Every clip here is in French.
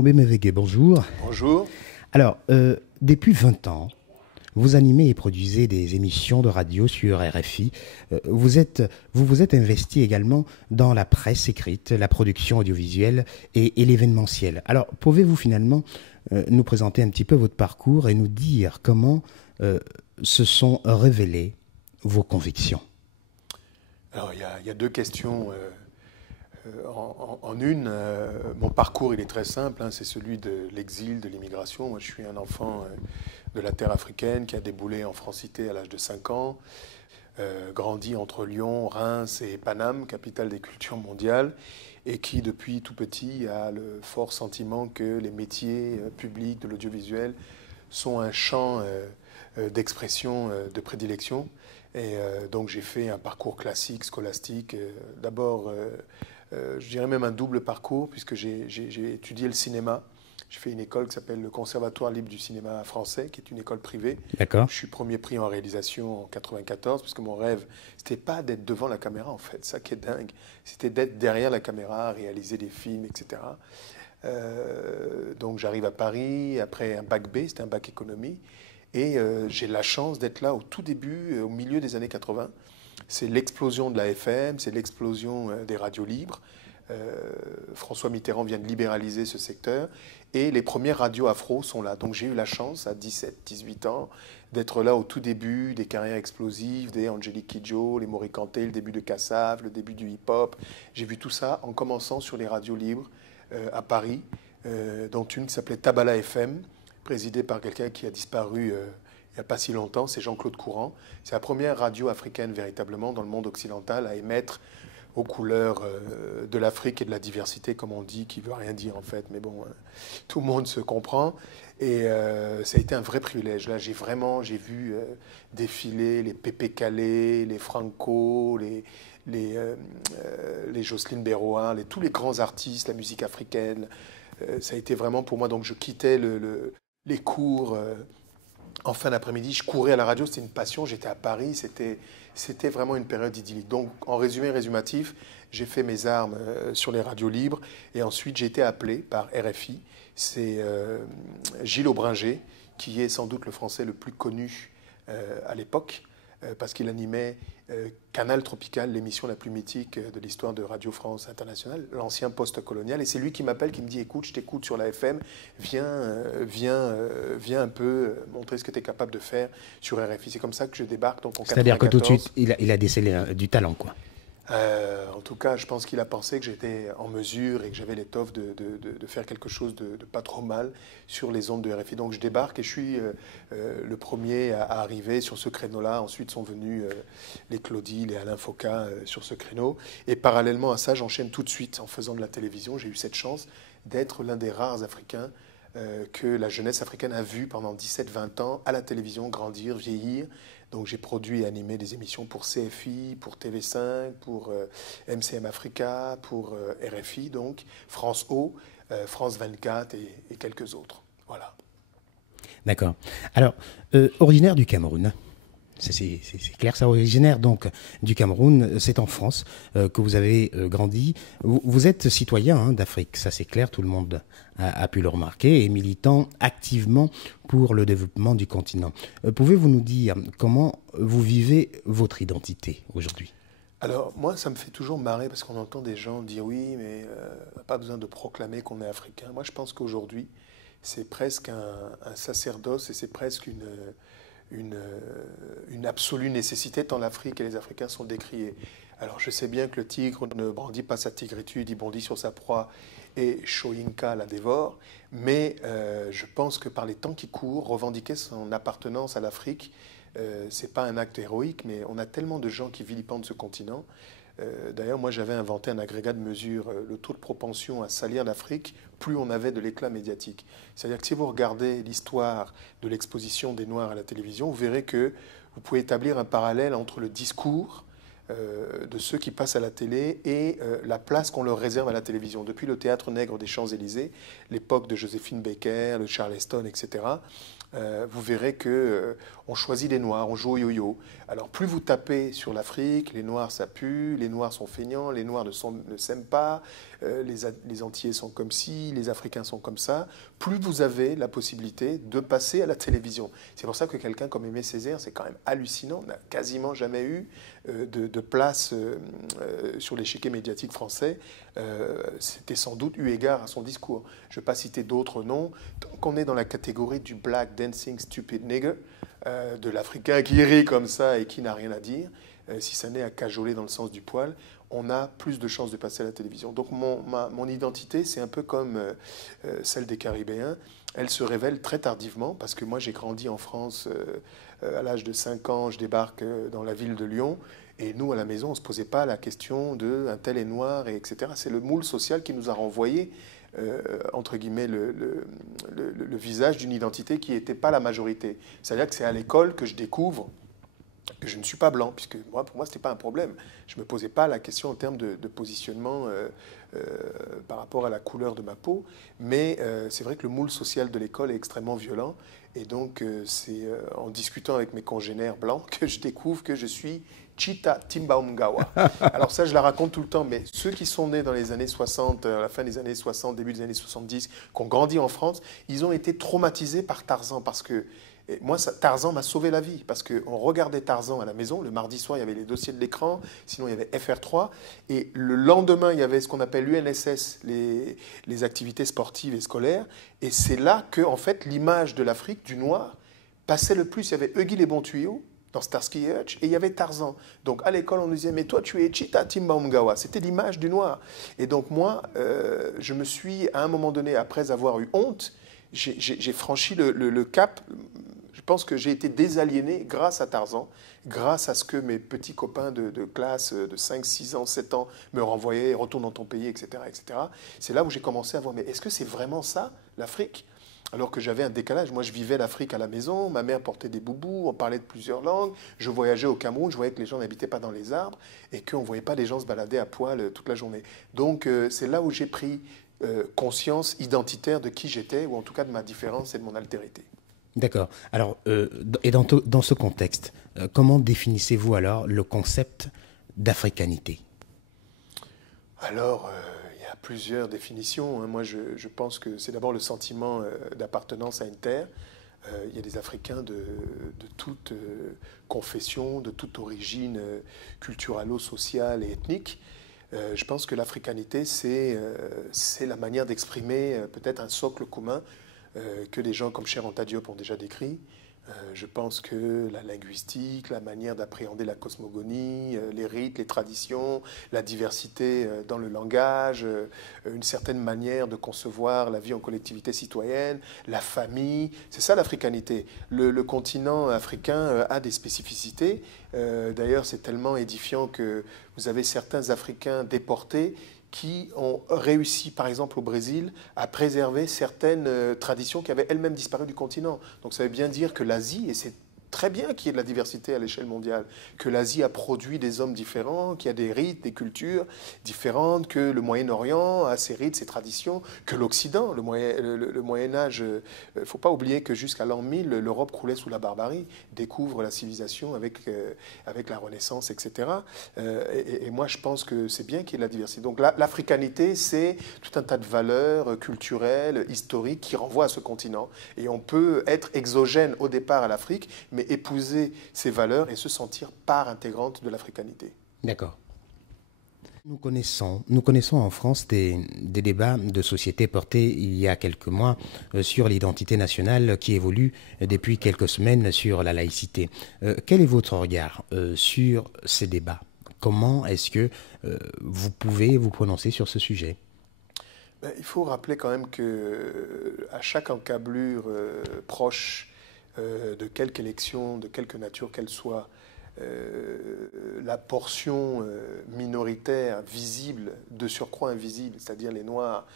Kamombe Mevegue, bonjour. Bonjour. Alors, depuis 20 ans, vous animez et produisez des émissions de radio sur RFI. Vous vous êtes investi également dans la presse écrite, la production audiovisuelle et l'événementiel. Alors, pouvez-vous finalement nous présenter un petit peu votre parcours et nous dire comment se sont révélées vos convictions? Alors, il y a deux questions en une. Mon parcours, il est très simple, hein, c'est celui de l'exil, de l'immigration. Moi, je suis un enfant de la terre africaine qui a déboulé en Francité à l'âge de 5 ans, grandi entre Lyon, Reims et Paname, capitale des cultures mondiales, et qui, depuis tout petit, a le fort sentiment que les métiers publics de l'audiovisuel sont un champ d'expression de prédilection. Et donc j'ai fait un parcours classique, scolastique. D'abord, je dirais même un double parcours, puisque j'ai étudié le cinéma. J'ai fait une école qui s'appelle le Conservatoire libre du cinéma français, qui est une école privée. D'accord. Je suis premier prix en réalisation en 94, parce que mon rêve, c'était pas d'être devant la caméra, en fait. Ça qui est dingue. C'était d'être derrière la caméra, réaliser des films, etc. Donc j'arrive à Paris, après un bac B, c'était un bac économie. Et j'ai la chance d'être là au tout début, au milieu des années 80. C'est l'explosion de la FM, c'est l'explosion des radios libres. François Mitterrand vient de libéraliser ce secteur. Et les premières radios afro sont là. Donc j'ai eu la chance, à 17, 18 ans, d'être là au tout début des carrières explosives, des Angélique Kidjo, les Maury Kanté, le début de Kassav, le début du hip-hop. J'ai vu tout ça en commençant sur les radios libres à Paris, dont une qui s'appelait Tabala FM, présidée par quelqu'un qui a disparu il n'y a pas si longtemps, c'est Jean-Claude Courant. C'est la première radio africaine véritablement dans le monde occidental à émettre aux couleurs de l'Afrique et de la diversité, comme on dit, qui ne veut rien dire en fait, mais bon, tout le monde se comprend. Et ça a été un vrai privilège. Là, j'ai vu défiler les Pépé Calais, les Franco, les Jocelyne Berroa, tous les grands artistes, la musique africaine. Ça a été vraiment pour moi, donc je quittais les cours en fin d'après-midi, je courais à la radio, c'était une passion, j'étais à Paris, c'était vraiment une période idyllique. Donc en résumatif, j'ai fait mes armes sur les radios libres et ensuite j'ai été appelé par RFI. C'est Gilles Aubringer, qui est sans doute le Français le plus connu à l'époque, parce qu'il animait Canal Tropical, l'émission la plus mythique de l'histoire de Radio France Internationale, l'ancien post-colonial. Et c'est lui qui m'appelle, qui me dit « Écoute, je t'écoute sur la FM, viens un peu montrer ce que tu es capable de faire sur RFI ». C'est comme ça que je débarque donc en 94. C'est-à-dire que tout de suite, il a décelé du talent, quoi. En tout cas, je pense qu'il a pensé que j'étais en mesure et que j'avais l'étoffe de faire quelque chose de pas trop mal sur les ondes de RFI. Donc je débarque et je suis le premier à arriver sur ce créneau-là. Ensuite sont venus les Claudie, les Alain Foka sur ce créneau. Et parallèlement à ça, j'enchaîne tout de suite en faisant de la télévision. J'ai eu cette chance d'être l'un des rares Africains que la jeunesse africaine a vu pendant 17-20 ans à la télévision grandir, vieillir. Donc j'ai produit et animé des émissions pour CFI, pour TV5, pour MCM Africa, pour RFI, donc France O, France 24 et quelques autres. Voilà. D'accord. Alors, originaire du Cameroun, c'est clair, ça, originaire donc du Cameroun, c'est en France que vous avez grandi. Vous êtes citoyen d'Afrique, ça c'est clair, tout le monde a pu le remarquer, et militant activement pour le développement du continent. Pouvez-vous nous dire comment vous vivez votre identité aujourd'hui? Alors moi, ça me fait toujours marrer parce qu'on entend des gens dire oui, mais pas besoin de proclamer qu'on est africain. Moi, je pense qu'aujourd'hui, c'est presque un sacerdoce et c'est presque une absolue nécessité tant l'Afrique et les Africains sont décriés. Alors je sais bien que le tigre ne brandit pas sa tigritude, il bondit sur sa proie et Shoyinka la dévore, mais je pense que par les temps qui courent, revendiquer son appartenance à l'Afrique, c'est pas un acte héroïque, mais on a tellement de gens qui vilipendent ce continent. D'ailleurs, moi j'avais inventé un agrégat de mesure, le taux de propension à salir l'Afrique, plus on avait de l'éclat médiatique. C'est-à-dire que si vous regardez l'histoire de l'exposition des Noirs à la télévision, vous verrez que vous pouvez établir un parallèle entre le discours de ceux qui passent à la télé et la place qu'on leur réserve à la télévision. Depuis le théâtre nègre des Champs-Élysées, l'époque de Joséphine Baker, de Charleston, etc., vous verrez que on choisit les Noirs, on joue au yo-yo. Alors plus vous tapez sur l'Afrique, les Noirs ça pue, les Noirs sont feignants, les Noirs ne s'aiment pas, les Antillais sont comme ci, les Africains sont comme ça, plus vous avez la possibilité de passer à la télévision. C'est pour ça que quelqu'un comme Aimé Césaire, c'est quand même hallucinant, n'a quasiment jamais eu de place sur l'échiquier médiatique français. C'était sans doute eu égard à son discours. Je ne vais pas citer d'autres noms. Tant qu'on est dans la catégorie du Black Dancing Stupid Nigger, de l'Africain qui rit comme ça et qui n'a rien à dire, si ça n'est à cajoler dans le sens du poil, on a plus de chances de passer à la télévision. Donc mon identité, c'est un peu comme celle des Caribéens. Elle se révèle très tardivement parce que moi j'ai grandi en France à l'âge de 5 ans, je débarque dans la ville de Lyon et nous à la maison on ne se posait pas la question de un tel est noir, et etc. C'est le moule social qui nous a renvoyé entre guillemets le visage d'une identité qui n'était pas la majorité. C'est-à-dire que c'est à l'école que je découvre que je ne suis pas blanc, puisque pour moi, ce n'était pas un problème. Je ne me posais pas la question en termes de positionnement par rapport à la couleur de ma peau, mais c'est vrai que le moule social de l'école est extrêmement violent, et donc c'est en discutant avec mes congénères blancs que je découvre que je suis Chita Timbaumgawa. Alors ça, je la raconte tout le temps, mais ceux qui sont nés dans les années 60, à la fin des années 60, début des années 70, qui ont grandi en France, ils ont été traumatisés par Tarzan, parce que et moi, Tarzan m'a sauvé la vie parce qu'on regardait Tarzan à la maison. Le mardi soir, il y avait les dossiers de l'écran. Sinon, il y avait FR3. Et le lendemain, il y avait ce qu'on appelle l'UNSS, les activités sportives et scolaires. Et c'est là que, en fait, l'image de l'Afrique, du noir, passait le plus. Il y avait Huggy les bons tuyaux dans Starsky et Hutch et il y avait Tarzan. Donc, à l'école, on nous disait, mais toi, tu es Chita Timbaumgawa. C'était l'image du noir. Et donc, moi, je me suis, à un moment donné, après avoir eu honte, j'ai franchi le cap. Je pense que j'ai été désaliéné grâce à Tarzan, grâce à ce que mes petits copains de classe de 5, 6 ans, 7 ans me renvoyaient, retourne dans ton pays, etc. etc. C'est là où j'ai commencé à voir, mais est-ce que c'est vraiment ça, l'Afrique? Alors que j'avais un décalage. Moi, je vivais l'Afrique à la maison, ma mère portait des boubous, on parlait de plusieurs langues, je voyageais au Cameroun, je voyais que les gens n'habitaient pas dans les arbres et qu'on ne voyait pas les gens se balader à poil toute la journée. Donc, c'est là où j'ai pris conscience identitaire de qui j'étais, ou en tout cas de ma différence et de mon altérité. D'accord. Alors, et dans ce contexte, comment définissez-vous alors le concept d'africanité? Alors, il y a plusieurs définitions. Moi, je pense que c'est d'abord le sentiment d'appartenance à une terre. Il y a des Africains de toute confession, de toute origine culturalo-sociale et ethnique. Je pense que l'africanité, c'est la manière d'exprimer peut-être un socle commun que des gens comme Cheikh Anta Diop ont déjà décrit. Je pense que la linguistique, la manière d'appréhender la cosmogonie, les rites, les traditions, la diversité dans le langage, une certaine manière de concevoir la vie en collectivité citoyenne, la famille, c'est ça l'africanité. Le continent africain a des spécificités. D'ailleurs, c'est tellement édifiant que vous avez certains Africains déportés qui ont réussi, par exemple au Brésil, à préserver certaines traditions qui avaient elles-mêmes disparu du continent. Donc ça veut bien dire que l'Asie, et c'est très bien qu'il y ait de la diversité à l'échelle mondiale, que l'Asie a produit des hommes différents, qu'il y a des rites, des cultures différentes, que le Moyen-Orient a ses rites, ses traditions, que l'Occident, le Moyen-Âge, il ne faut pas oublier que jusqu'à l'an 1000, l'Europe croulait sous la barbarie, découvre la civilisation avec la Renaissance, etc. Et moi, je pense que c'est bien qu'il y ait de la diversité. Donc l'africanité, c'est tout un tas de valeurs culturelles, historiques, qui renvoient à ce continent. Et on peut être exogène au départ à l'Afrique, mais épouser ces valeurs et se sentir part intégrante de l'africanité. D'accord. Nous connaissons en France des débats de société portés il y a quelques mois sur l'identité nationale qui évolue depuis quelques semaines sur la laïcité. Quel est votre regard sur ces débats? Comment est-ce que vous pouvez vous prononcer sur ce sujet? Il faut rappeler quand même qu'à chaque encablure proche de quelque élection, de quelque nature qu'elle soit, la portion minoritaire visible, de surcroît invisible, c'est-à-dire les Noirs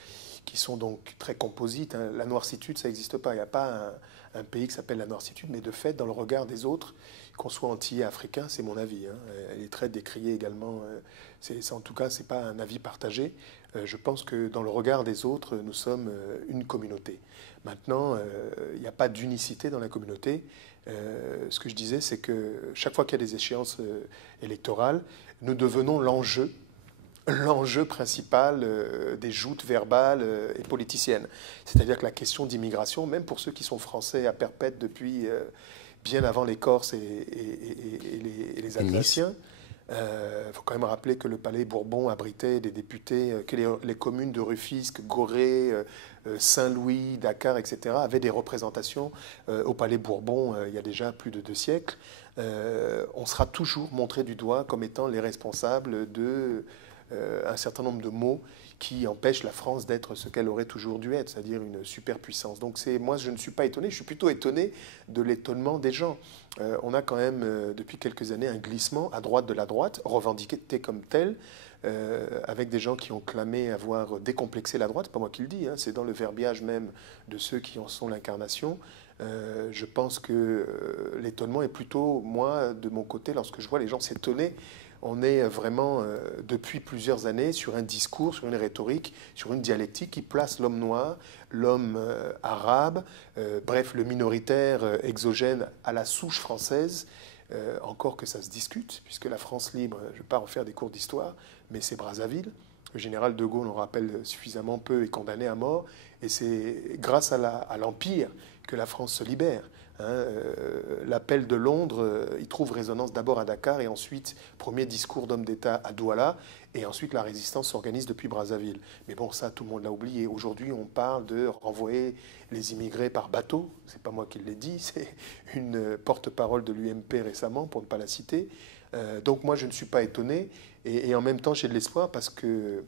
qui sont donc très composites. Hein. La noircitude, ça n'existe pas. Il n'y a pas un pays qui s'appelle la noircitude, mais de fait, dans le regard des autres, qu'on soit antillais, africain, c'est mon avis. Hein. Elle est très décriée également. En tout cas, ce n'est pas un avis partagé. Je pense que dans le regard des autres, nous sommes une communauté. Maintenant, il n'y a pas d'unicité dans la communauté. Ce que je disais, c'est que chaque fois qu'il y a des échéances électorales, nous devenons l'enjeu principal des joutes verbales et politiciennes. C'est-à-dire que la question d'immigration, même pour ceux qui sont français à perpète depuis bien avant les Corses et les Alsaciens, faut quand même rappeler que le Palais Bourbon abritait des députés, que les communes de Rufisque, Gorée, Saint-Louis, Dakar, etc., avaient des représentations au Palais Bourbon il y a déjà plus de 2 siècles. On sera toujours montré du doigt comme étant les responsables de un certain nombre de mots qui empêchent la France d'être ce qu'elle aurait toujours dû être, c'est-à-dire une superpuissance. Donc moi, je ne suis pas étonné, je suis plutôt étonné de l'étonnement des gens. On a quand même, depuis quelques années, un glissement à droite de la droite, revendiqué comme tel, avec des gens qui ont clamé avoir décomplexé la droite. C'est pas moi qui le dis, hein, c'est dans le verbiage même de ceux qui en sont l'incarnation. Je pense que l'étonnement est plutôt, moi, de mon côté, lorsque je vois les gens s'étonner. On est vraiment, depuis plusieurs années, sur un discours, sur une rhétorique, sur une dialectique qui place l'homme noir, l'homme arabe, bref, le minoritaire exogène à la souche française, encore que ça se discute, puisque la France libre, je ne vais pas en faire des cours d'histoire, mais c'est Brazzaville. Le général de Gaulle en rappelle suffisamment peu et condamné à mort. Et c'est grâce à l'Empire que la France se libère. Hein, l'appel de Londres, il trouve résonance d'abord à Dakar et ensuite, premier discours d'homme d'État à Douala, et ensuite la résistance s'organise depuis Brazzaville. Mais bon, ça, tout le monde l'a oublié. Aujourd'hui, on parle de renvoyer les immigrés par bateau. C'est pas moi qui l'ai dit, c'est une porte-parole de l'UMP récemment, pour ne pas la citer. Donc moi, je ne suis pas étonné, et en même temps, j'ai de l'espoir parce que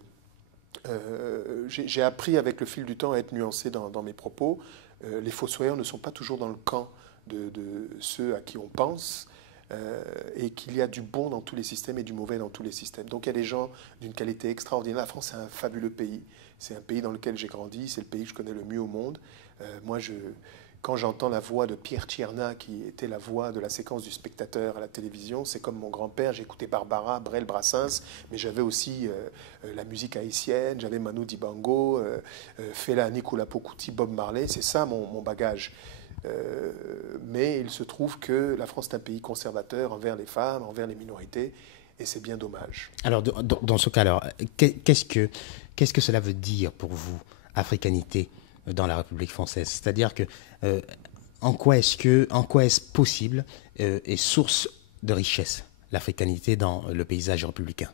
j'ai appris avec le fil du temps à être nuancé dans mes propos. Les fossoyeurs ne sont pas toujours dans le camp de ceux à qui on pense, et qu'il y a du bon dans tous les systèmes et du mauvais dans tous les systèmes. Donc il y a des gens d'une qualité extraordinaire. La France, c'est un fabuleux pays. C'est un pays dans lequel j'ai grandi. C'est le pays que je connais le mieux au monde. Quand j'entends la voix de Pierre Tierna, qui était la voix de la séquence du Spectateur à la télévision, c'est comme mon grand-père. J'écoutais Barbara, Brel, Brassens, mais j'avais aussi la musique haïtienne, j'avais Manu Dibango, Fela Nicolas Pocuti, Bob Marley. C'est ça mon bagage. Mais il se trouve que la France est un pays conservateur envers les femmes, envers les minorités, et c'est bien dommage. Alors, dans ce cas, qu'est-ce que cela veut dire pour vous, africanité dans la République française? C'est-à-dire que en quoi est-ce possible et source de richesse l'africanité dans le paysage républicain?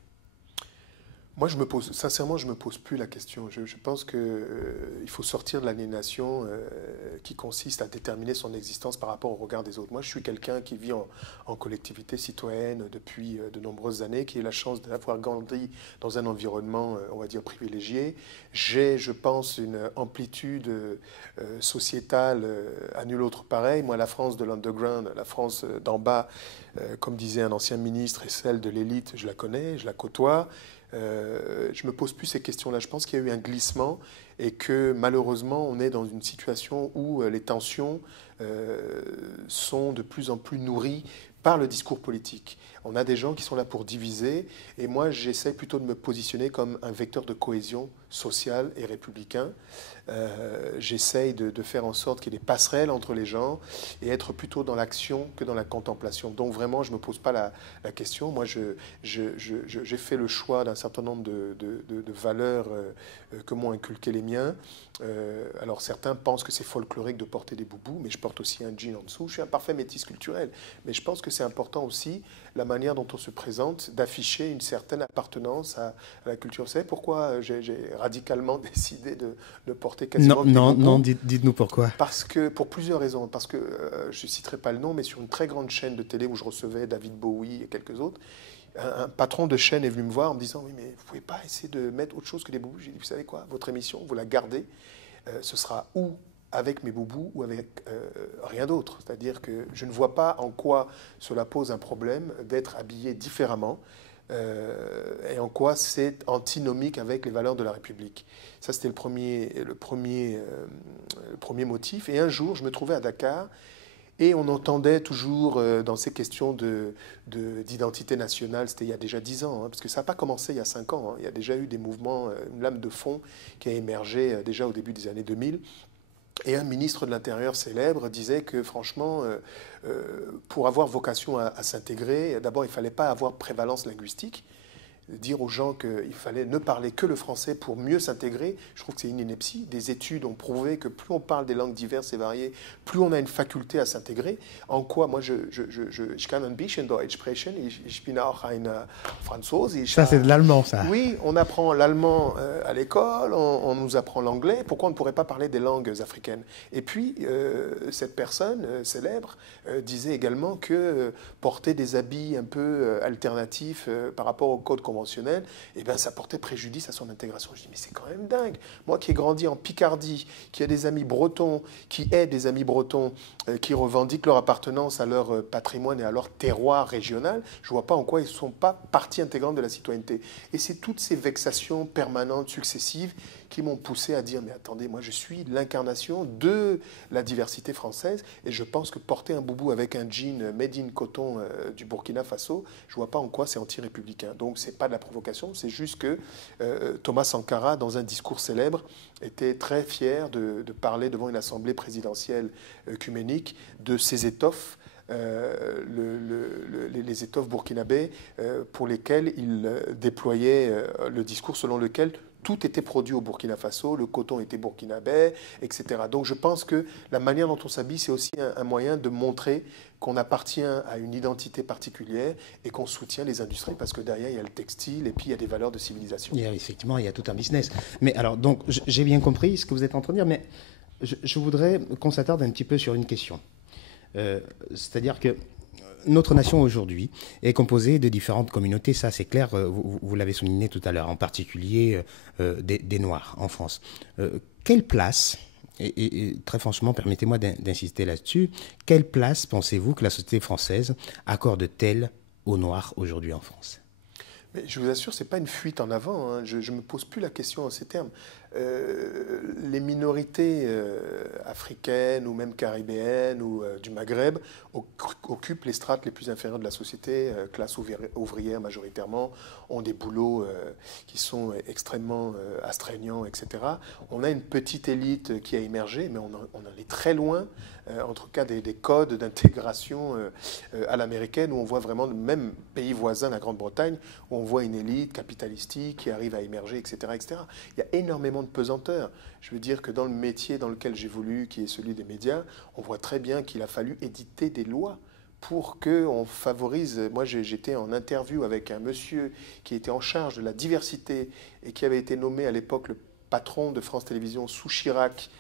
Moi, sincèrement, je me pose plus la question. Je pense qu'il faut sortir de l'aliénation qui consiste à déterminer son existence par rapport au regard des autres. Moi, je suis quelqu'un qui vit en collectivité citoyenne depuis de nombreuses années, qui a eu la chance d'avoir grandi dans un environnement, on va dire, privilégié. J'ai, je pense, une amplitude sociétale à nul autre pareil. Moi, la France de l'underground, la France d'en bas, comme disait un ancien ministre, et celle de l'élite, je la connais, je la côtoie. Je me pose plus ces questions-là. Je pense qu'il y a eu un glissement et que malheureusement, on est dans une situation où les tensions sont de plus en plus nourries par le discours politique. On a des gens qui sont là pour diviser, et moi, j'essaie plutôt de me positionner comme un vecteur de cohésion sociale et républicain. J'essaye de faire en sorte qu'il y ait des passerelles entre les gens et être plutôt dans l'action que dans la contemplation. Donc vraiment, je ne me pose pas la question. Moi, j'ai fait le choix d'un certain nombre de valeurs que m'ont inculqué les miens. Alors certains pensent que c'est folklorique de porter des boubous, mais je porte aussi un jean en dessous. Je suis un parfait métis culturel. Mais je pense que c'est important aussi, la manière dont on se présente, d'afficher une certaine appartenance à la culture. Vous savez pourquoi j'ai radicalement décidé de porter quasiment des boubous? Non, dites-nous pourquoi. Parce que, pour plusieurs raisons. Parce que, je ne citerai pas le nom, mais sur une très grande chaîne de télé où je recevais David Bowie et quelques autres, un patron de chaîne est venu me voir en me disant « Oui, mais vous ne pouvez pas essayer de mettre autre chose que des boubous ?» J'ai dit « Vous savez quoi, votre émission, vous la gardez, ce sera ou avec mes boubous ou avec rien d'autre. C'est-à-dire que je ne vois pas en quoi cela pose un problème d'être habillé différemment. et en quoi c'est antinomique avec les valeurs de la République. Ça, c'était le premier motif. Et un jour, je me trouvais à Dakar et on entendait toujours dans ces questions d'identité nationale, c'était il y a déjà 10 ans, hein, parce que ça n'a pas commencé il y a 5 ans, hein, il y a déjà eu des mouvements, une lame de fond qui a émergé déjà au début des années 2000. Et un ministre de l'Intérieur célèbre disait que franchement, pour avoir vocation à s'intégrer, d'abord il ne fallait pas avoir prévalence linguistique, dire aux gens qu'il fallait ne parler que le français pour mieux s'intégrer, je trouve que c'est une ineptie. Des études ont prouvé que plus on parle des langues diverses et variées, plus on a une faculté à s'intégrer. En quoi, moi, je kann ein bisschen Deutsch sprechen, ich bin auch ein Franzose. Ça, c'est de l'allemand, ça. Oui, on apprend l'allemand à l'école, on nous apprend l'anglais. Pourquoi on ne pourrait pas parler des langues africaines? Et puis, cette personne célèbre disait également que porter des habits un peu alternatifs par rapport au code conventionnel, eh ben, ça portait préjudice à son intégration. Je dis, mais c'est quand même dingue. Moi qui ai grandi en Picardie, qui ai des amis bretons, qui ai des amis bretons, qui revendiquent leur appartenance à leur patrimoine et à leur terroir régional, je ne vois pas en quoi ils ne sont pas partie intégrante de la citoyenneté. Et c'est toutes ces vexations permanentes, successives, qui m'ont poussé à dire, mais attendez, moi je suis l'incarnation de la diversité française, et je pense que porter un boubou avec un jean made in coton du Burkina Faso, je ne vois pas en quoi c'est anti-républicain. Donc c'est pas de la provocation, c'est juste que Thomas Sankara, dans un discours célèbre, était très fier de parler devant une assemblée présidentielle œcuménique de ses étoffes, les étoffes burkinabés pour lesquelles il déployait le discours selon lequel tout était produit au Burkina Faso, le coton était burkinabé, etc. Donc je pense que la manière dont on s'habille, c'est aussi un moyen de montrer qu'on appartient à une identité particulière et qu'on soutient les industries, parce que derrière, il y a le textile et puis il y a des valeurs de civilisation. Effectivement, il y a tout un business. Mais alors, donc, j'ai bien compris ce que vous êtes en train de dire, mais je voudrais qu'on s'attarde un petit peu sur une question. C'est-à-dire que notre nation aujourd'hui est composée de différentes communautés, ça c'est clair, vous l'avez souligné tout à l'heure, en particulier des Noirs en France. Quelle place, et très franchement, permettez-moi d'insister là-dessus, quelle place pensez-vous que la société française accorde-t-elle aux Noirs aujourd'hui en France ? Mais je vous assure, ce n'est pas une fuite en avant, hein. Je ne me pose plus la question en ces termes. Les minorités africaines ou même caribéennes ou du Maghreb occupent les strates les plus inférieures de la société, classe ouvrière majoritairement, ont des boulots qui sont extrêmement astreignants, etc. On a une petite élite qui a émergé, mais on en est très loin, en tout cas des codes d'intégration à l'américaine, où on voit vraiment, même pays voisin, la Grande-Bretagne, où on voit une élite capitalistique qui arrive à émerger, etc., etc. Il y a énormément de pesanteur. Je veux dire que dans le métier dans lequel j'évolue, qui est celui des médias, on voit très bien qu'il a fallu éditer des lois pour qu'on favorise. Moi, j'étais en interview avec un monsieur qui était en charge de la diversité et qui avait été nommé à l'époque le patron de France Télévisions sous Chirac,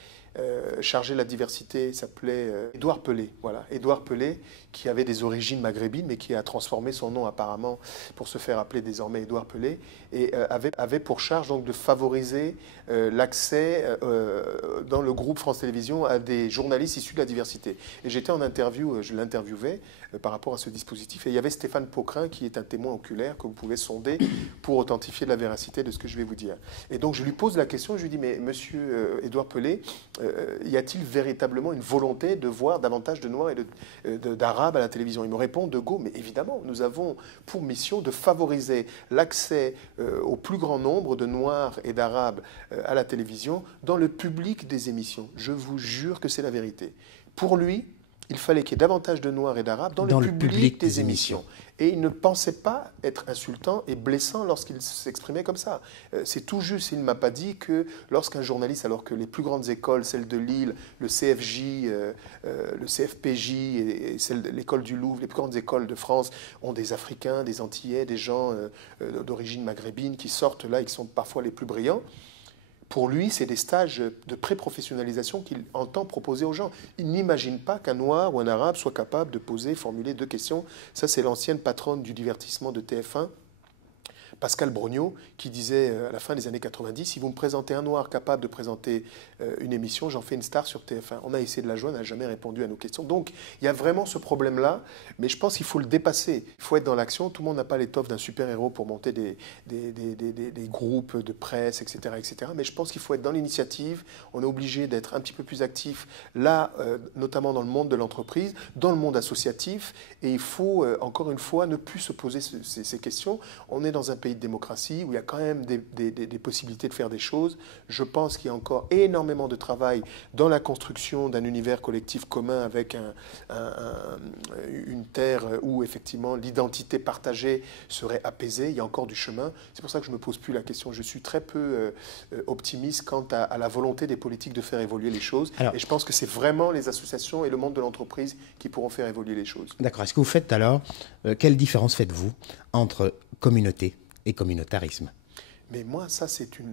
chargé de la diversité, s'appelait Édouard Pelé. Voilà, Édouard Pelé, qui avait des origines maghrébines, mais qui a transformé son nom apparemment pour se faire appeler désormais Édouard Pelé, et avait pour charge donc de favoriser l'accès dans le groupe France Télévisions à des journalistes issus de la diversité. Et j'étais en interview, je l'interviewais par rapport à ce dispositif, et il y avait Stéphane Pocrin, qui est un témoin oculaire que vous pouvez sonder pour authentifier la véracité de ce que je vais vous dire. Et donc je lui pose la question, je lui dis, mais monsieur Édouard Pelé, y a-t-il véritablement une volonté de voir davantage de Noirs et d'Arabes à la télévision? Il me répond de go, mais évidemment, nous avons pour mission de favoriser l'accès au plus grand nombre de Noirs et d'Arabes à la télévision dans le public des émissions. Je vous jure que c'est la vérité. Pour lui, il fallait qu'il y ait davantage de Noirs et d'Arabes dans le public des émissions. Et il ne pensait pas être insultant et blessant lorsqu'il s'exprimait comme ça. C'est tout juste, il ne m'a pas dit que lorsqu'un journaliste, alors que les plus grandes écoles, celle de Lille, le CFJ, le CFPJ et l'école du Louvre, les plus grandes écoles de France, ont des Africains, des Antillais, des gens d'origine maghrébine qui sortent là et qui sont parfois les plus brillants. Pour lui, c'est des stages de pré-professionnalisation qu'il entend proposer aux gens. Il n'imagine pas qu'un Noir ou un Arabe soit capable de formuler 2 questions. Ça, c'est l'ancienne patronne du divertissement de TF1, Pascal Brognaud, qui disait à la fin des années 90, si vous me présentez un noir capable de présenter une émission, j'en fais une star sur TF1. On a essayé de la joindre, elle n'a jamais répondu à nos questions. Donc il y a vraiment ce problème-là, mais je pense qu'il faut le dépasser. Il faut être dans l'action. Tout le monde n'a pas l'étoffe d'un super-héros pour monter des groupes de presse, etc., etc. Mais je pense qu'il faut être dans l'initiative. On est obligé d'être un petit peu plus actif là, notamment dans le monde de l'entreprise, dans le monde associatif. Et il faut, encore une fois, ne plus se poser ces questions. On est dans un pays de démocratie où il y a quand même des possibilités de faire des choses. Je pense qu'il y a encore énormément de travail dans la construction d'un univers collectif commun avec une terre où effectivement l'identité partagée serait apaisée. Il y a encore du chemin. C'est pour ça que je ne me pose plus la question. Je suis très peu optimiste quant à la volonté des politiques de faire évoluer les choses. Alors, et je pense que c'est vraiment les associations et le monde de l'entreprise qui pourront faire évoluer les choses. D'accord. Est-ce que vous faites alors, quelle différence faites-vous entre communauté et communautarisme? Mais moi, je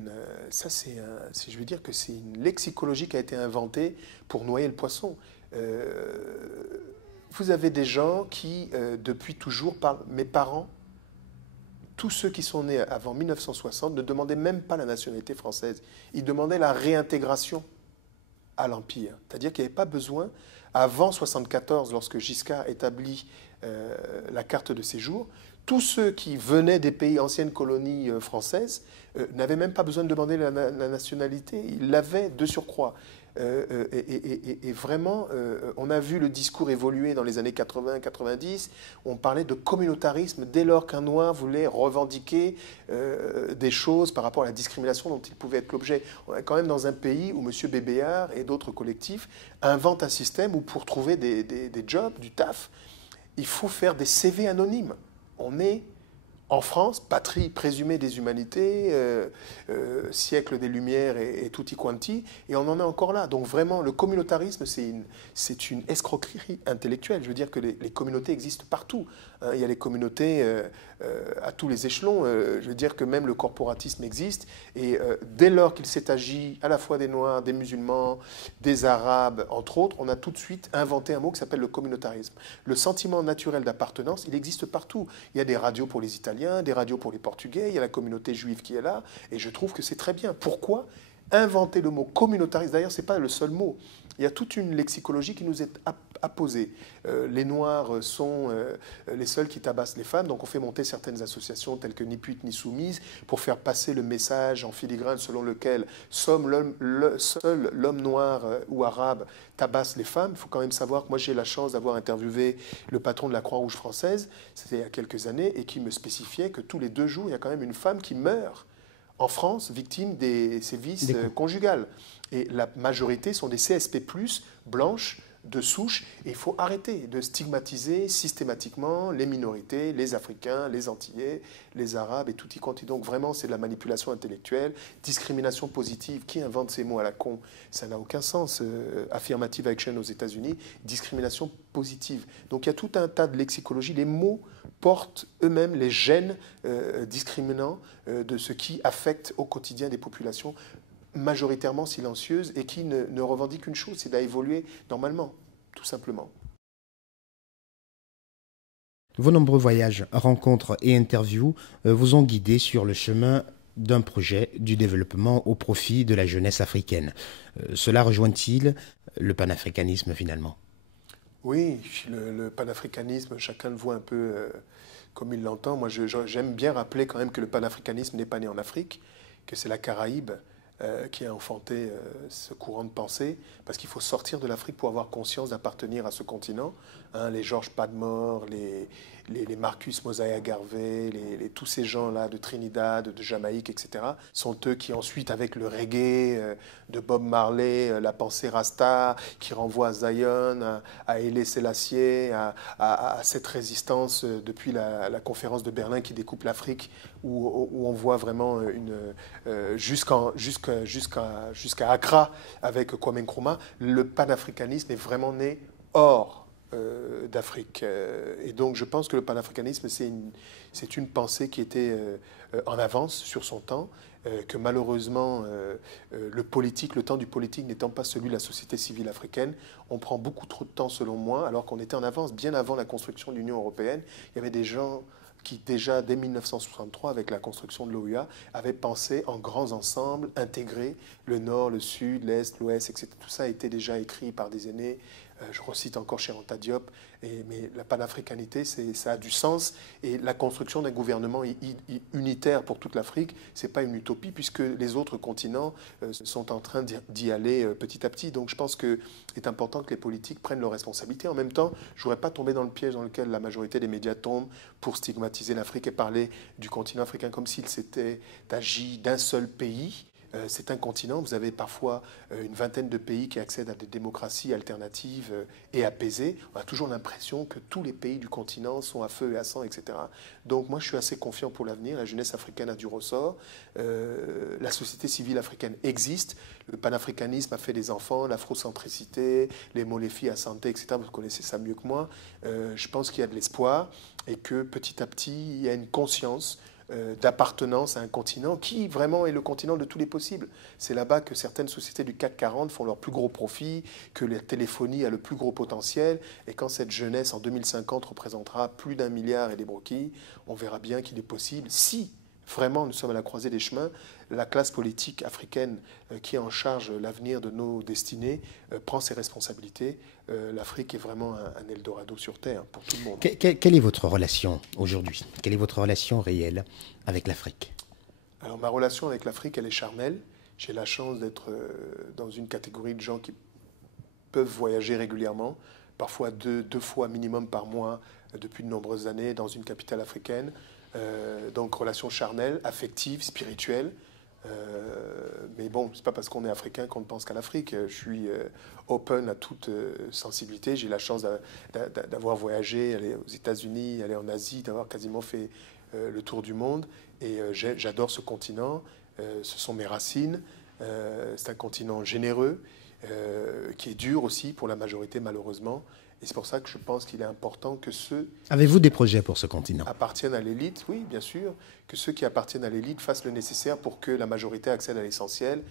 veux dire que c'est une lexicologie qui a été inventée pour noyer le poisson. Vous avez des gens qui, depuis toujours, parlent. Mes parents, tous ceux qui sont nés avant 1960, ne demandaient même pas la nationalité française. Ils demandaient la réintégration à l'Empire. C'est-à-dire qu'il n'y avait pas besoin, avant 1974, lorsque Giscard établit la carte de séjour, tous ceux qui venaient des pays anciennes colonies françaises n'avaient même pas besoin de demander la nationalité. Ils l'avaient de surcroît. Et vraiment, on a vu le discours évoluer dans les années 80-90. On parlait de communautarisme dès lors qu'un noir voulait revendiquer des choses par rapport à la discrimination dont il pouvait être l'objet. On est quand même dans un pays où M. Bébéard et d'autres collectifs inventent un système où pour trouver des jobs, du taf, il faut faire des CV anonymes. On est en France, patrie présumée des humanités, siècle des Lumières et tutti quanti, et on en est encore là. Donc vraiment, le communautarisme, c'est une escroquerie intellectuelle. Je veux dire que les communautés existent partout. Hein. Il y a les communautés à tous les échelons. Je veux dire que même le corporatisme existe. Et dès lors qu'il s'est agi à la fois des Noirs, des musulmans, des Arabes, entre autres, on a tout de suite inventé un mot qui s'appelle le communautarisme. Le sentiment naturel d'appartenance, il existe partout. Il y a des radios pour les Italiens, des radios pour les Portugais, il y a la communauté juive qui est là, et je trouve que c'est très bien. Pourquoi inventer le mot communautariste? D'ailleurs, ce n'est pas le seul mot. Il y a toute une lexicologie qui nous est apposée. Les Noirs sont les seuls qui tabassent les femmes, donc on fait monter certaines associations telles que Ni Pute Ni Soumise pour faire passer le message en filigrane selon lequel seul l'homme noir ou arabe tabasse les femmes. Il faut quand même savoir que moi j'ai la chance d'avoir interviewé le patron de la Croix-Rouge française, c'était il y a quelques années, et qui me spécifiait que tous les 2 jours, il y a quand même une femme qui meurt en France, victimes des sévices conjugales. Et la majorité sont des CSP+, blanches, de souche. Et il faut arrêter de stigmatiser systématiquement les minorités, les Africains, les Antillais, les Arabes et tout y compte. Donc vraiment, c'est de la manipulation intellectuelle, discrimination positive. Qui invente ces mots à la con? Ça n'a aucun sens. Affirmative action aux États-Unis, discrimination positive. Donc il y a tout un tas de lexicologie. Les mots portent eux-mêmes les gènes discriminants de ce qui affecte au quotidien des populations majoritairement silencieuses et qui ne revendiquent qu'une chose, c'est d'évoluer normalement, tout simplement. Vos nombreux voyages, rencontres et interviews vous ont guidé sur le chemin d'un projet du développement au profit de la jeunesse africaine. Cela rejoint-il le panafricanisme finalement? Oui, le panafricanisme, chacun le voit un peu comme il l'entend. Moi, j'aime bien rappeler quand même que le panafricanisme n'est pas né en Afrique, que c'est la Caraïbe qui a enfanté ce courant de pensée, parce qu'il faut sortir de l'Afrique pour avoir conscience d'appartenir à ce continent. Hein, les Georges Padmore, les Marcus Mosiah Garvey, tous ces gens-là de Trinidad, de Jamaïque, etc., sont eux qui ensuite, avec le reggae de Bob Marley, la pensée Rasta, qui renvoie à Zion, à Haïlé Sélassié, à cette résistance depuis la conférence de Berlin qui découpe l'Afrique, où on voit vraiment jusqu'à Accra avec Kwame Nkrumah, le panafricanisme est vraiment né hors d'Afrique. Et donc je pense que le panafricanisme, c'est une pensée qui était en avance sur son temps, que malheureusement le temps du politique n'étant pas celui de la société civile africaine, on prend beaucoup trop de temps selon moi, alors qu'on était en avance bien avant la construction de l'Union européenne. Il y avait des gens qui déjà dès 1963, avec la construction de l'OUA, avait pensé en grands ensembles, intégrés, le nord, le sud, l'est, l'ouest, etc. Tout ça a été déjà écrit par des aînés. Je recite encore Cheikh Anta Diop, mais la panafricanité, ça a du sens. Et la construction d'un gouvernement unitaire pour toute l'Afrique, ce n'est pas une utopie, puisque les autres continents sont en train d'y aller petit à petit. Donc je pense qu'il est important que les politiques prennent leurs responsabilités. En même temps, je ne voudrais pas tomber dans le piège dans lequel la majorité des médias tombent pour stigmatiser l'Afrique et parler du continent africain comme s'il s'était agi d'un seul pays. C'est un continent, vous avez parfois une vingtaine de pays qui accèdent à des démocraties alternatives et apaisées. On a toujours l'impression que tous les pays du continent sont à feu et à sang, etc. Donc moi je suis assez confiant pour l'avenir, la jeunesse africaine a du ressort, la société civile africaine existe, le panafricanisme a fait des enfants, l'afrocentricité, les mots, les filles à santé, etc. Vous connaissez ça mieux que moi. Je pense qu'il y a de l'espoir et que petit à petit il y a une conscience d'appartenance à un continent qui vraiment est le continent de tous les possibles. C'est là-bas que certaines sociétés du CAC 40 font leur plus gros profit, que la téléphonie a le plus gros potentiel, et quand cette jeunesse en 2050 représentera plus d'1 milliard et des broquilles, on verra bien qu'il est possible, si vraiment nous sommes à la croisée des chemins, la classe politique africaine qui est en charge l'avenir de nos destinées prend ses responsabilités. L'Afrique est vraiment un Eldorado sur Terre pour tout le monde. Quelle est votre relation aujourd'hui? Quelle est votre relation réelle avec l'Afrique? Alors ma relation avec l'Afrique, elle est charnelle. J'ai la chance d'être dans une catégorie de gens qui peuvent voyager régulièrement, parfois deux fois minimum par mois depuis de nombreuses années dans une capitale africaine. Donc relation charnelle, affective, spirituelle. Mais bon, c'est pas parce qu'on est africain qu'on ne pense qu'à l'Afrique. Je suis open à toute sensibilité. J'ai la chance d'avoir voyagé, aller aux États-Unis, aller en Asie, d'avoir quasiment fait le tour du monde. Et j'adore ce continent. Ce sont mes racines. C'est un continent généreux, qui est dur aussi pour la majorité, malheureusement. Et c'est pour ça que je pense qu'il est important que ceux... Avez-vous des projets pour ce continent? Appartiennent à l'élite, oui, bien sûr. Que ceux qui appartiennent à l'élite fassent le nécessaire pour que la majorité accède à l'essentiel.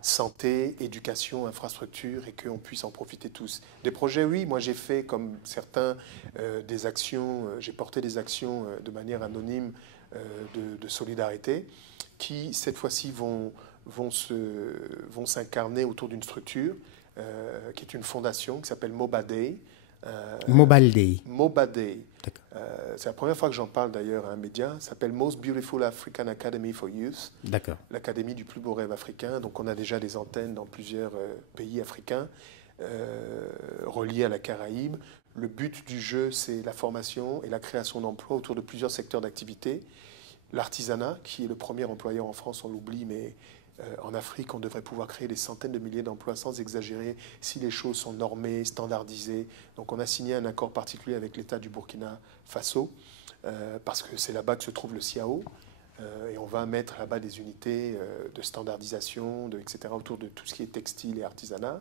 Santé, éducation, infrastructure, et qu'on puisse en profiter tous. Des projets, oui. Moi, j'ai fait, comme certains, des actions. J'ai porté des actions de manière anonyme de solidarité qui, cette fois-ci, vont s'incarner autour d'une structure qui est une fondation qui s'appelle Moba Day. Mobile Day. Moba Day. C'est la première fois que j'en parle d'ailleurs à un média. Ça s'appelle Most Beautiful African Academy for Youth. D'accord. L'académie du plus beau rêve africain. Donc on a déjà des antennes dans plusieurs pays africains reliés à la Caraïbe. Le but du jeu, c'est la formation et la création d'emplois autour de plusieurs secteurs d'activité. L'artisanat, qui est le premier employeur en France, on l'oublie, mais en Afrique, on devrait pouvoir créer des centaines de milliers d'emplois sans exagérer si les choses sont normées, standardisées. Donc on a signé un accord particulier avec l'État du Burkina Faso, parce que c'est là-bas que se trouve le CIAO, et on va mettre là-bas des unités de standardisation, etc., autour de tout ce qui est textile et artisanat.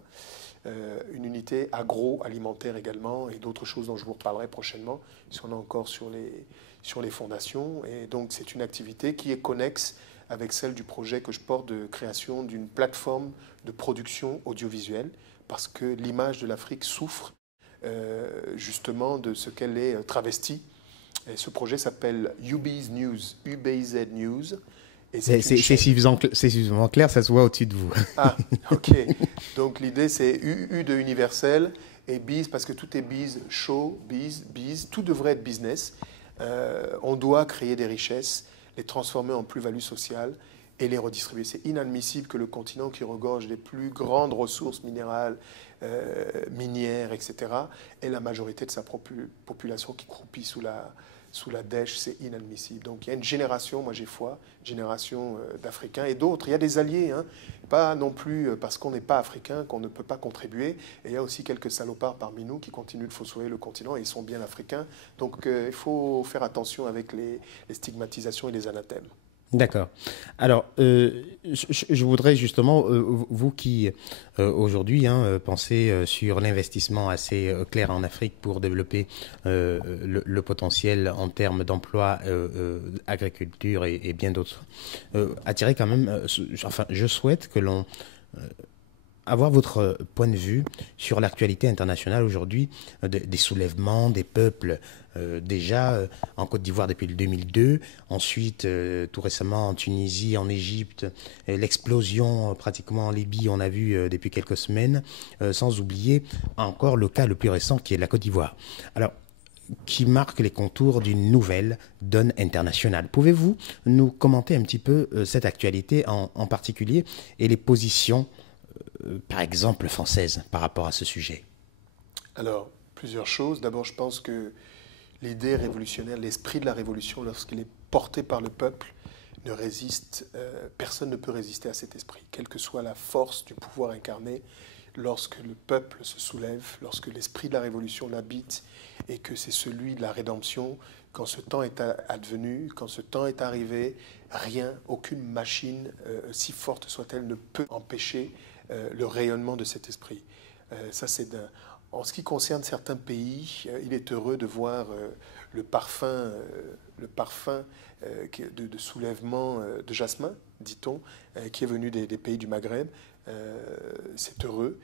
Une unité agroalimentaire également, et d'autres choses dont je vous reparlerai prochainement, si on est encore sur les fondations. Et donc c'est une activité qui est connexe avec celle du projet que je porte de création d'une plateforme de production audiovisuelle, parce que l'image de l'Afrique souffre justement de ce qu'elle est travestie. Et ce projet s'appelle UBZ News, UBZ News. C'est suffisamment clair, ça se voit au-dessus de vous. Ah, ok. Donc l'idée, c'est U de universel et biz, parce que tout est biz, show, biz, tout devrait être business. On doit créer des richesses, les transformer en plus-value sociale et les redistribuer. C'est inadmissible que le continent qui regorge des plus grandes ressources minérales, minières, etc., ait la majorité de sa population qui croupit sous la dèche. C'est inadmissible. Donc il y a une génération, moi j'ai foi, une génération d'Africains et d'autres. Il y a des alliés, hein, pas non plus parce qu'on n'est pas africain qu'on ne peut pas contribuer. Et il y a aussi quelques salopards parmi nous qui continuent de fossoyer le continent et ils sont bien africains. Donc il faut faire attention avec les stigmatisations et les anathèmes. D'accord. Alors, je voudrais justement, vous qui aujourd'hui pensez sur l'investissement assez clair en Afrique pour développer le potentiel en termes d'emploi, agriculture et bien d'autres, attirer quand même, enfin, je souhaite que l'on avoir votre point de vue sur l'actualité internationale aujourd'hui, des soulèvements, des peuples, déjà en Côte d'Ivoire depuis le 2002, ensuite tout récemment en Tunisie, en Égypte, l'explosion pratiquement en Libye, on a vu depuis quelques semaines, sans oublier encore le cas le plus récent qui est la Côte d'Ivoire. Alors, qui marque les contours d'une nouvelle donne internationale. Pouvez-vous nous commenter un petit peu cette actualité en particulier et les positions, par exemple, françaises par rapport à ce sujet? Alors, plusieurs choses. D'abord, je pense que l'idée révolutionnaire, l'esprit de la révolution, lorsqu'il est porté par le peuple, ne résiste, personne ne peut résister à cet esprit, quelle que soit la force du pouvoir incarné. Lorsque le peuple se soulève, lorsque l'esprit de la révolution l'habite et que c'est celui de la rédemption, quand ce temps est advenu, quand ce temps est arrivé, rien, aucune machine, si forte soit-elle, ne peut empêcher le rayonnement de cet esprit. Ça, c'est en ce qui concerne certains pays, il est heureux de voir le parfum de soulèvement de jasmin, dit-on, qui est venu des pays du Maghreb. C'est heureux.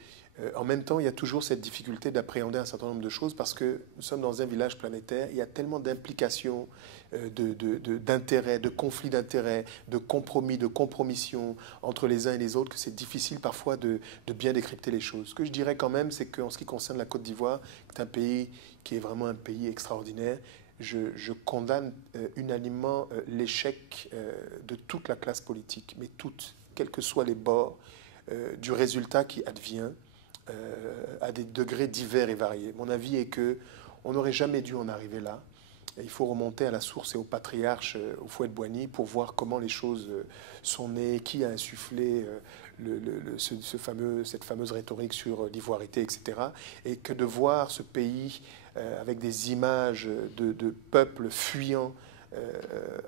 En même temps, il y a toujours cette difficulté d'appréhender un certain nombre de choses parce que nous sommes dans un village planétaire. Il y a tellement d'implications, d'intérêts, de conflits d'intérêts, de compromis, de compromissions entre les uns et les autres que c'est difficile parfois de bien décrypter les choses. Ce que je dirais quand même, c'est qu'en ce qui concerne la Côte d'Ivoire, qui est un pays qui est vraiment un pays extraordinaire, je condamne unanimement l'échec de toute la classe politique, mais toute, quels que soient les bords, du résultat qui advient à des degrés divers et variés. Mon avis est que on n'aurait jamais dû en arriver là. Il faut remonter à la source et au patriarche, au Houphouët-Boigny, pour voir comment les choses sont nées, qui a insufflé cette fameuse rhétorique sur l'ivoirité, etc. Et que de voir ce pays avec des images de peuples fuyant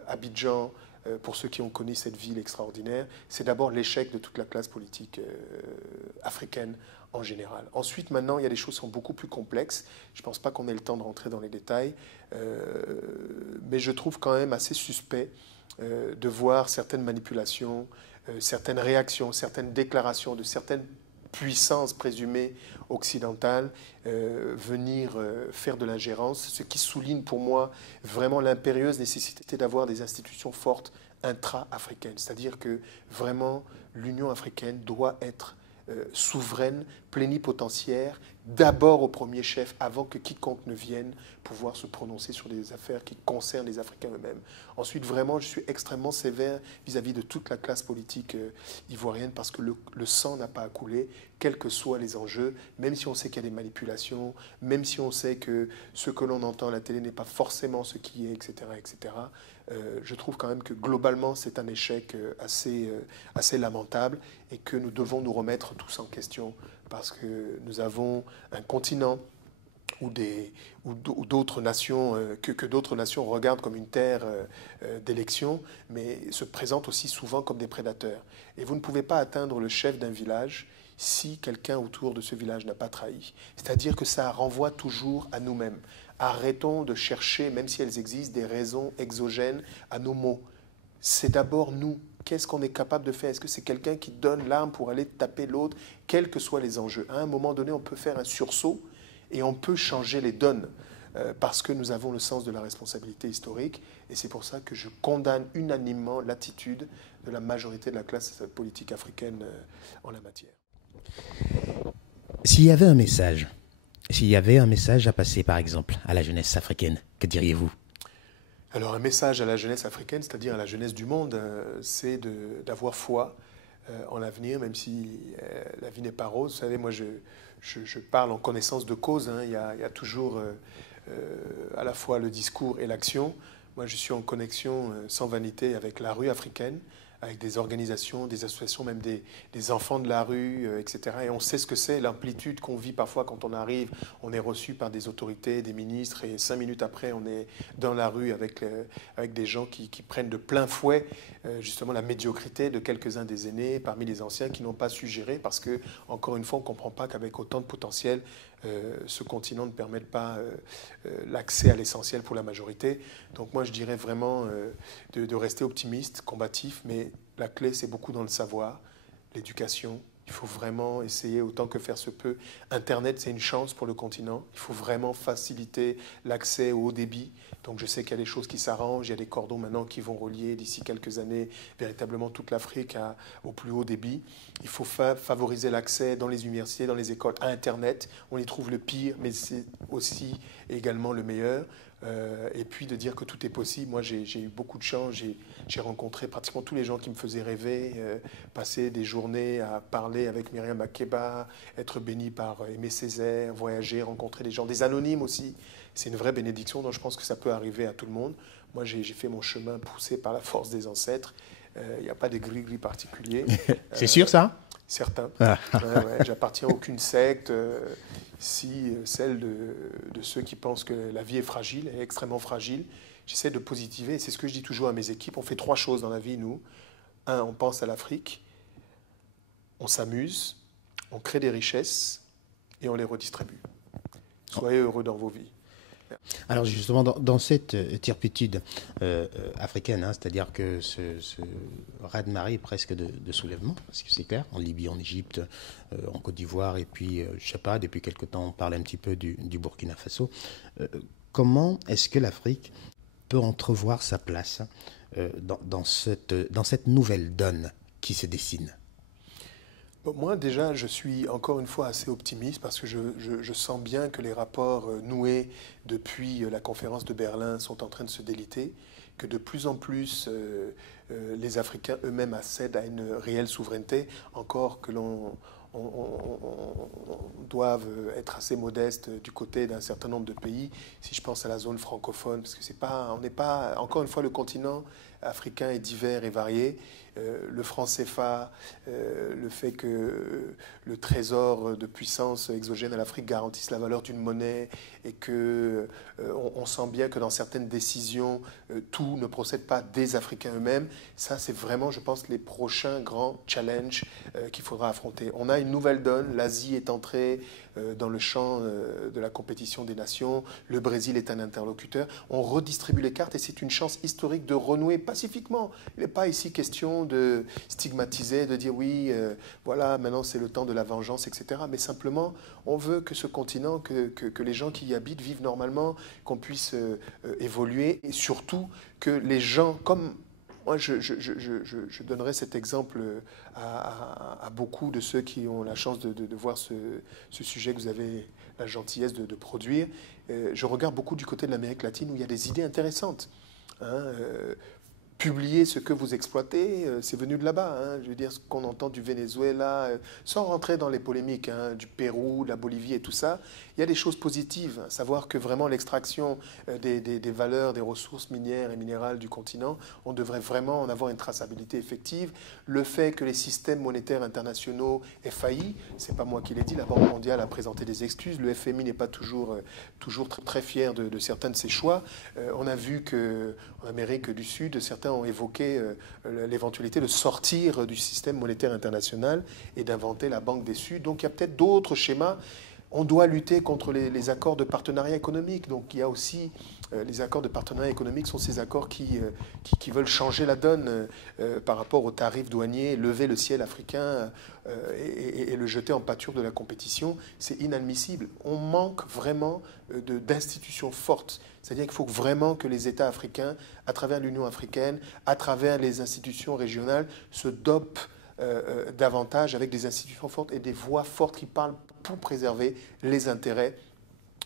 Abidjan, pour ceux qui ont connu cette ville extraordinaire, c'est d'abord l'échec de toute la classe politique africaine en général. Ensuite, maintenant, il y a des choses qui sont beaucoup plus complexes. Je ne pense pas qu'on ait le temps de rentrer dans les détails, mais je trouve quand même assez suspect de voir certaines manipulations, certaines réactions, certaines déclarations de certaines puissances présumées occidentales venir faire de l'ingérence, ce qui souligne pour moi vraiment l'impérieuse nécessité d'avoir des institutions fortes intra-africaines. C'est-à-dire que vraiment l'Union africaine doit être souveraine, plénipotentiaire, d'abord au premier chef, avant que quiconque ne vienne pouvoir se prononcer sur des affaires qui concernent les Africains eux-mêmes. Ensuite, vraiment, je suis extrêmement sévère vis-à-vis de toute la classe politique ivoirienne parce que le sang n'a pas à couler, quels que soient les enjeux, même si on sait qu'il y a des manipulations, même si on sait que ce que l'on entend à la télé n'est pas forcément ce qui est, etc., etc. Je trouve quand même que globalement, c'est un échec assez lamentable et que nous devons nous remettre tous en question parce que nous avons un continent où d'autres nations, que d'autres nations regardent comme une terre d'élection, mais se présentent aussi souvent comme des prédateurs. Et vous ne pouvez pas atteindre le chef d'un village si quelqu'un autour de ce village n'a pas trahi. C'est-à-dire que ça renvoie toujours à nous-mêmes. Arrêtons de chercher, même si elles existent, des raisons exogènes à nos maux. C'est d'abord nous. Qu'est-ce qu'on est capable de faire? Est-ce que c'est quelqu'un qui donne l'arme pour aller taper l'autre, quels que soient les enjeux? À un moment donné, on peut faire un sursaut et on peut changer les donnes parce que nous avons le sens de la responsabilité historique. Et c'est pour ça que je condamne unanimement l'attitude de la majorité de la classe politique africaine en la matière. S'il y avait un message, à passer, par exemple, à la jeunesse africaine, que diriez-vous? Alors un message à la jeunesse africaine, c'est-à-dire à la jeunesse du monde, c'est d'avoir foi en l'avenir, même si la vie n'est pas rose. Vous savez, moi je parle en connaissance de cause, hein. Il y a toujours à la fois le discours et l'action. Moi je suis en connexion sans vanité avec la rue africaine, avec des organisations, des associations, même des enfants de la rue, etc. Et on sait ce que c'est, l'amplitude qu'on vit parfois quand on arrive. On est reçu par des autorités, des ministres, et 5 minutes après, on est dans la rue avec des gens qui prennent de plein fouet justement la médiocrité de quelques-uns des aînés parmi les anciens qui n'ont pas su gérer parce que, encore une fois, on ne comprend pas qu'avec autant de potentiel, ce continent ne permet pas l'accès à l'essentiel pour la majorité. Donc moi, je dirais vraiment de rester optimiste, combatif, mais la clé, c'est beaucoup dans le savoir, l'éducation. Il faut vraiment essayer autant que faire se peut. Internet, c'est une chance pour le continent. Il faut vraiment faciliter l'accès au haut débit. Donc je sais qu'il y a des choses qui s'arrangent. Il y a des cordons maintenant qui vont relier d'ici quelques années véritablement toute l'Afrique au plus haut débit. Il faut favoriser l'accès dans les universités, dans les écoles à Internet. On y trouve le pire, mais c'est aussi également le meilleur. Et puis de dire que tout est possible. Moi, j'ai eu beaucoup de chance. J'ai rencontré pratiquement tous les gens qui me faisaient rêver, passer des journées à parler avec Myriam Makeba, être béni par Aimé Césaire, voyager, rencontrer des gens, des anonymes aussi. C'est une vraie bénédiction, donc je pense que ça peut arriver à tout le monde. Moi, j'ai fait mon chemin poussé par la force des ancêtres. Il n'y a pas de gris-gris particulier. C'est sûr, ça? Certains. Ouais, j'appartiens à aucune secte. Si celle de ceux qui pensent que la vie est fragile, elle est extrêmement fragile, j'essaie de positiver. C'est ce que je dis toujours à mes équipes. On fait 3 choses dans la vie, nous. 1, on pense à l'Afrique, on s'amuse, on crée des richesses et on les redistribue. Soyez heureux dans vos vies. Alors justement, dans cette turpitude africaine, c'est-à-dire que ce raz-de-marée presque de soulèvement, parce que c'est clair, en Libye, en Égypte, en Côte d'Ivoire, et puis, je ne sais pas, depuis quelque temps, on parle un petit peu du Burkina Faso. Comment est-ce que l'Afrique peut entrevoir sa place dans cette nouvelle donne qui se dessine? Moi, déjà, je suis encore une fois assez optimiste parce que je sens bien que les rapports noués depuis la conférence de Berlin sont en train de se déliter, que de plus en plus les Africains eux-mêmes accèdent à une réelle souveraineté, encore que l'on doive être assez modeste du côté d'un certain nombre de pays. Si je pense à la zone francophone, parce que on n'est pas, encore une fois, le continent africain est divers et varié. Le franc CFA, le fait que le trésor de puissance exogène à l'Afrique garantisse la valeur d'une monnaie et que on sent bien que dans certaines décisions, tout ne procède pas des Africains eux-mêmes. Ça, c'est vraiment, je pense, les prochains grands challenges qu'il faudra affronter. On a une nouvelle donne. L'Asie est entrée dans le champ de la compétition des nations. Le Brésil est un interlocuteur. On redistribue les cartes et c'est une chance historique de renouer pacifiquement. Il n'est pas ici question de stigmatiser, de dire oui, voilà, maintenant c'est le temps de la vengeance, etc. Mais simplement, on veut que ce continent, que les gens qui y habitent vivent normalement, qu'on puisse évoluer et surtout que les gens, comme moi, je donnerai cet exemple à beaucoup de ceux qui ont la chance de voir ce sujet que vous avez la gentillesse de produire. Je regarde beaucoup du côté de l'Amérique latine où il y a des idées intéressantes. Publier ce que vous exploitez, c'est venu de là-bas. Je veux dire, ce qu'on entend du Venezuela, sans rentrer dans les polémiques, du Pérou, de la Bolivie et tout ça, il y a des choses positives. Savoir que vraiment l'extraction des valeurs, des ressources minières et minérales du continent, on devrait vraiment en avoir une traçabilité effective. Le fait que les systèmes monétaires internationaux aient failli, c'est pas moi qui l'ai dit, la Banque mondiale a présenté des excuses. Le FMI n'est pas toujours très fier de certains de ses choix. On a vu qu'en Amérique du Sud, certains ont évoqué l'éventualité de sortir du système monétaire international et d'inventer la Banque des Sud. Donc il y a peut-être d'autres schémas. On doit lutter contre les accords de partenariat économique. Donc il y a aussi les accords de partenariat économique sont ces accords qui veulent changer la donne par rapport aux tarifs douaniers, lever le ciel africain et le jeter en pâture de la compétition. C'est inadmissible. On manque vraiment d'institutions fortes. C'est-à-dire qu'il faut vraiment que les États africains, à travers l'Union africaine, à travers les institutions régionales, se dopent davantage avec des institutions fortes et des voix fortes qui parlent pour préserver les intérêts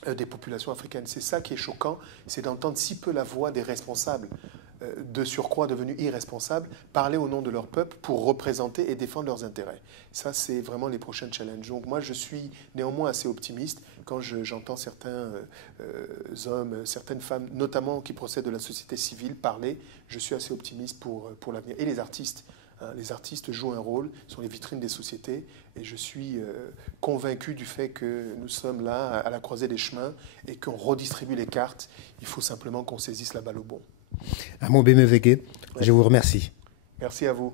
des populations africaines. C'est ça qui est choquant, c'est d'entendre si peu la voix des responsables, de surcroît devenus irresponsables, parler au nom de leur peuple pour représenter et défendre leurs intérêts. Ça, c'est vraiment les prochains challenges. Donc moi, je suis néanmoins assez optimiste quand j'entends certains hommes, certaines femmes, notamment qui procèdent de la société civile, parler. Je suis assez optimiste pour l'avenir. Et les artistes. Les artistes jouent un rôle, sont les vitrines des sociétés et je suis convaincu du fait que nous sommes là à la croisée des chemins et qu'on redistribue les cartes. Il faut simplement qu'on saisisse la balle au bon. Amo Bemeveke, je vous remercie. Merci à vous.